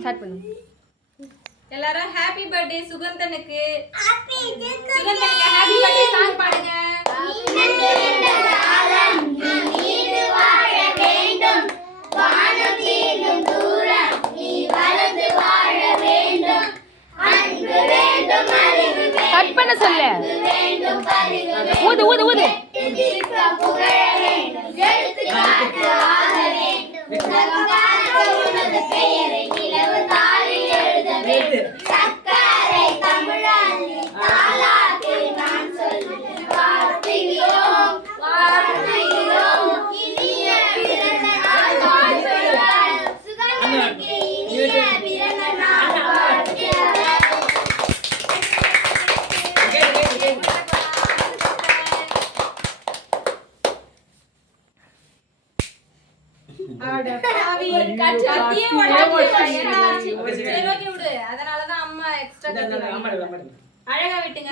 Start பண்ணு. எல்லாரும் happy birthday சுகந்தனுக்கு. சுகந்தனுக்கு ஹேப்பி பர்த்டே சாங் பாடுங்க. கட் பண்ண சொல்லு. ஊது ஊது ஊது. அதனாலதான் அம்மா எக்ஸ்ட்ரா அழகா விட்டுங்க.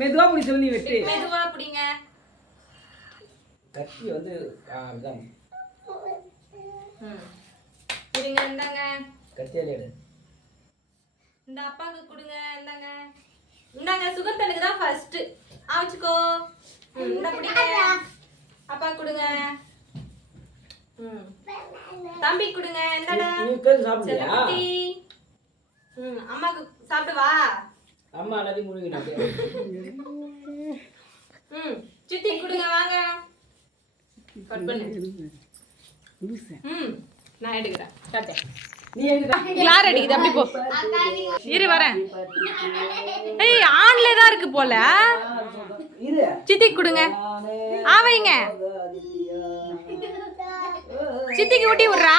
மெதுவா புடி சொல்லி வெட்டு. மெதுவா புடிங்க. கத்தி வந்து இருங்க. இந்தாங்க கத்தியால எடு. இந்த அப்பாக்கு கொடுங்க. இந்தாங்க இந்தாங்க. சுகந்தனுக்கு தான் ஃபர்ஸ்ட். ஆவச்சுக்கோ. இந்த புடிங்க. அப்பா கொடுங்க. தம்பி கொடுங்க. இந்தாடா. நீ கேக் சாப்பிடுறியா? செல்லக்குட்டி. அம்மாக்கு சாப்பிடு வா. அம்மா எல்லாத்தையும் முழுங்கிட்டாங்க. சித்தி கொடுங்க வாங்க. கட் பண்ணு. நான் எடுக்கிறேன். கட். நீ எங்க யார் அடிக்குது? அப்படி போ. இரு வரேன். ஏய் ஆன்ல தான் இருக்கு போல. இரு. சித்தி கொடுங்க. ஆவைங்க. சித்திக்கு ஊட்டி விடுறா.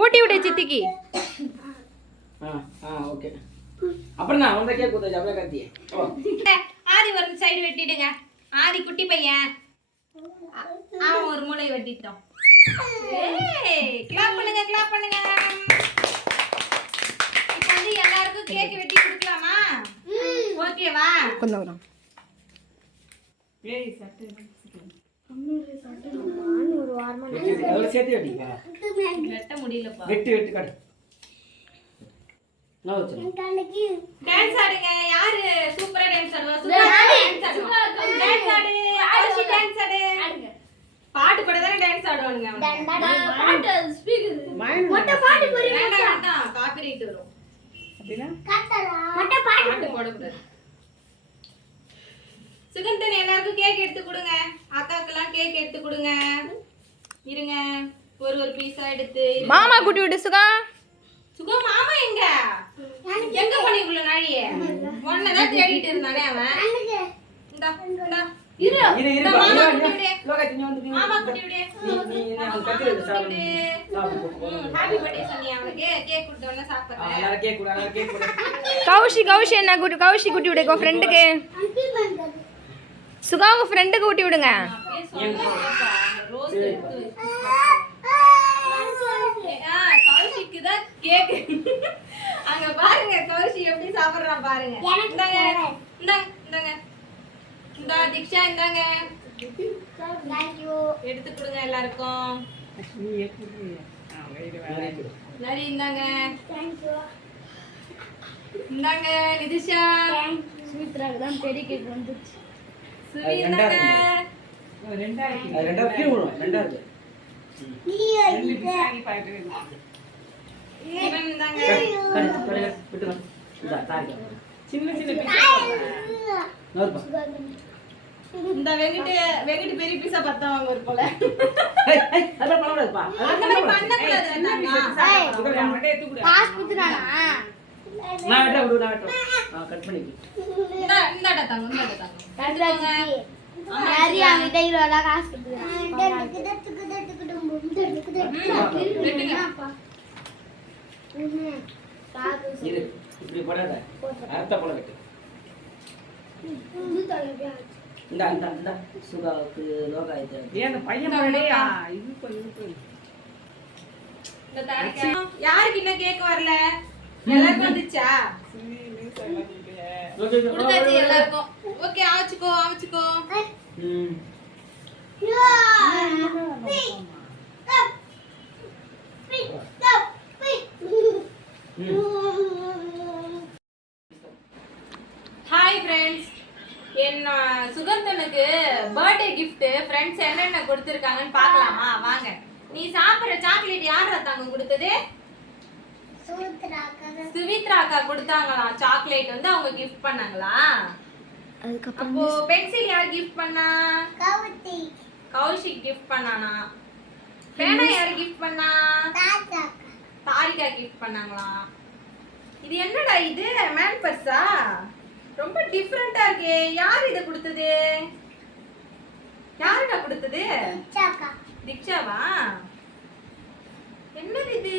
ஊட்டி விடு சித்திக்கு. ஓகே. அப்புறம் நான் வந்த கேக் ஊத்த ஜாப்ல கத்தி. ஆதி ஒரு சைடு வெட்டிடுங்க. ஆதி குட்டி பையன். அவன் ஒரு மூளை வெட்டிட்டோம். ஏய் கிளாப் பண்ணுங்க, கிளாப் பண்ணுங்க. இப்போ வந்து எல்லாருக்கும் கேக் வெட்டி கொடுக்கலாமா? ஓகேவா? கொஞ்சம் வரும். ஏய் சட்டை ஒரு வாரமா நான் சேர்த்து வெட்டிப்பா. வெட்ட முடியலப்பா. வெட்டு காட்டு. நான் வச்சேன். டான்ஸ் ஆடுங்க. யாரு சூப்பரா டான்ஸ் ஆடுவா? சூப்பரா டான்ஸ் ஆடுவா. டான்ஸ் ஆடு. ஆஷி டான்ஸ் ஆடு. பாட்டு பாட தான டான்ஸ் ஆடுவானுங்க அவங்க. பாட்டு ஸ்பீக்கர். மொட்டை பாட்டு போறீங்க. வேண்டாம் காப்பிரைட் வரும். அப்படினா கட்டடா. மொட்டை பாட்டு போட கூடாது. சுகந்தன் எல்லாருக்கும் கேக் எடுத்து கொடுங்க. அக்காக்கெல்லாம் கேக் எடுத்து கொடுங்க. இருங்க. ஒரு பீஸா எடுத்து மாமா கூட்டி விடு சுகா. சுகா மாமா எங்க பண்ணிக்குள்ள நாழியே ஒன்னதான் தேடிட்டு இருந்தானே அவன். இந்தா இந்தா இரு மாமா குட்டி விடு. மாமா குட்டி விடு. நீ நான் கத்திரது சாப்பிடு. ஹேப்பி பர்த்டே சொன்னியா அவனுக்கு? கேக் கொடுத்தவன சாப்பிடுறேன். எல்லாரும் கேக் கொடு, எல்லாரும் கேக் கொடு. கௌஷி என்ன கௌஷி கூட்டி விடுங்க ஃப்ரெண்டுக்கு. சுகா உங்க ஃப்ரெண்டுக்கு ஊட்டி விடுங்க. ரோஸ் கௌஷிக்கு தான் கேக். அங்க பாருங்க கௌஷி எப்படி சாப்பிடுறான் பாருங்க. இந்தாங்க இந்தாங்க இந்தாங்க. இந்த தீக்ஷா இந்தாங்க. எடுத்து கொடுங்க எல்லாருக்கும். நரி இந்தாங்க. இந்தாங்க நிதிஷா. சுமித்ராக்கு தான் பெரிய கேக் வந்துச்சு. சுவி இந்தாங்க. ரெண்டாவது கீழ விடும். ரெண்டாவது இவன் இந்தாங்க. விட்டு இந்த தாரிக்க சின்ன பீஸ். இந்த வெங்கிட்டு பெரிய பீஸா பத்தா வாங்க ஒரு போல. அத பண்ணக்கூடாதுப்பா. அந்த மாதிரி பண்ண கூடாது. காசு குத்துறானா? நான் வெட்ட கட் பண்ணி. இந்தாடா தாங்க. கட்டுங்க. நிறைய அவங்கிட்ட 20 ரூபா காசு குத்துறான். இது இப்படி போடாத. அர்த்த போல வெட்டு. இந்த சுகாவுக்கு லோகாயிட்டு. ஏன் பையன் பரடையா இது பண்ணு. இந்த தாரிக்கா யாருக்கு இன்னும் கேக் வரல? எல்லாருக்கும் வந்துச்சா? ஓகே கொடுத்தாச்சு எல்லாருக்கும். ஓகே ஆச்சுக்கோ. ம் ஹாய் ஃப்ரெண்ட்ஸ், என்ன சுகந்தனுக்கு பர்த்டே gift ஃப்ரெண்ட்ஸ் என்னென்ன கொடுத்துருக்காங்கன்னு பார்க்கலாமா? வாங்க. நீ சாப்பிட்ற சாக்லேட் யார் ரத்தாங்க கொடுத்தது? சுவித்ரா அக்கா கொடுத்தாங்களாம். சாக்லேட் வந்து அவங்க கிஃப்ட் பண்ணாங்களா? அப்போ பென்சில் யார் கிஃப்ட் பண்ணா? கௌஷிக் கிஃப்ட் பண்ணானா? பேனா யார் கிஃப்ட் பண்ணா? தாரிகா கிஃப்ட் பண்ணாங்களா? இது என்னடா இது மேன் பர்ஸா? ரொம்ப டிஃபரெண்டா இருக்கே. யார் இத கொடுத்தது? யாருடா கொடுத்தது? திக்ஷாவா? என்னது இது?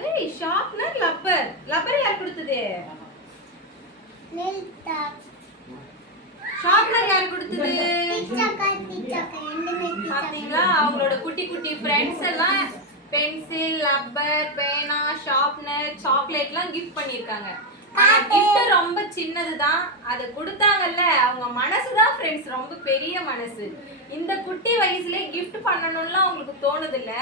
ஏய், ஷார்ப்னர் ரப்பர். ரப்பர் யார் கொடுத்தது? ஷார்ப்னர் யார் கொடுத்தது? பாத்தீங்களா, அவங்களோட குட்டி குட்டி ஃப்ரெண்ட்ஸ் எல்லாம் பென்சில், ரப்பர், பேனா, ஷார்ப்னர், சாக்லேட்லாம் கிஃப்ட் பண்ணிருக்காங்க. ஆனா gift ரொம்ப சின்னதுதான். அது கொடுத்தாங்கல்ல, அவங்க மனசுதான் ஃப்ரெண்ட்ஸ் ரொம்ப பெரிய மனசு. இந்த குட்டி வயசுலயே gift பண்ணணும்லாம் அவங்களுக்கு தோணுது இல்ல.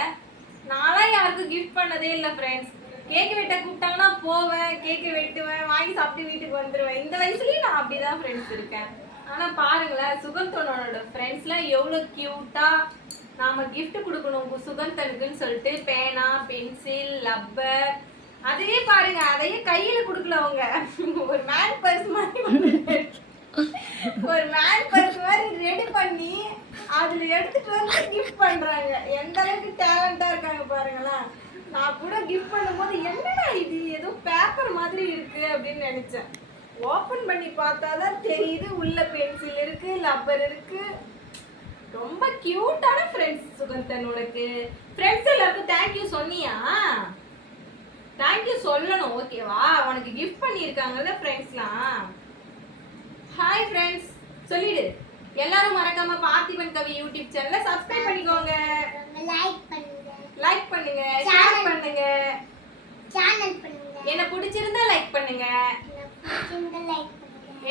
நான்லாம் யாருக்கும் gift பண்ணதே இல்லை ஃப்ரெண்ட்ஸ். கேக் வெட்ட கூப்பிட்டாங்கன்னா போவேன், கேக்கு வெட்டுவேன், வாங்கி சாப்பிட்டு வீட்டுக்கு வந்துடுவேன். இந்த வயசுலயும் நான் அப்படிதான் ஃப்ரெண்ட்ஸ் இருக்கேன். ஆனா பாருங்களேன், சுகந்தனோட ஃப்ரெண்ட்ஸ்லாம் எவ்வளோ கியூட்டா நாம gift கொடுக்கணும் சுகந்தனுக்குன்னு சொல்லிட்டு பேனா, பென்சில், ரப்பர், அதையே பாருங்க, அதையே கையில கொடுக்கல அவங்க. ஒரு மேன் பர்ஸ் மாதிரி ரெடி பண்ணி அதுல எடுத்துட்டு வந்து கிஃப்ட் பண்றாங்க. எந்த அளவுக்கு டேலண்டா இருக்காங்க பாருங்களா. நான் கூட கிஃப்ட் பண்ணும்போது என்னடா இது ஏதோ பேப்பர் மாதிரி இருக்கு அப்படின்னு நினைச்சேன். ஓபன் பண்ணி பார்த்தாதான் தெரியுது உள்ள பென்சில் இருக்கு, ரப்பர் இருக்கு. ரொம்ப கியூட்டான ஃப்ரெண்ட்ஸ் சுகந்தன் உனக்கு. ஃப்ரெண்ட்ஸ் எல்லாருக்கும் தேங்க்யூ சொன்னியா? தேங்க்யூ சொல்லணும், ஓகேவா? உனக்கு கிஃப்ட் பண்ணியிருக்காங்கல்ல ஃப்ரெண்ட்ஸ்லாம். ஹாய் ஃப்ரெண்ட்ஸ் சொல்லிடு. எல்லாரும் மறக்காம பார்த்திபன் கவி யூடியூப் சேனலை சப்ஸ்கிரைப் பண்ணிக்கோங்க, லைக் பண்ணுங்க, ஷேர் பண்ணுங்க, என்ன பிடிச்சிருந்தா லைக் பண்ணுங்க.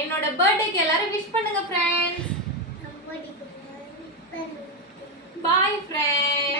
என்னோட பர்த்டேக்கு எல்லாரும் விஷ் பண்ணுங்க ஃப்ரெண்ட்ஸ். Bye friends.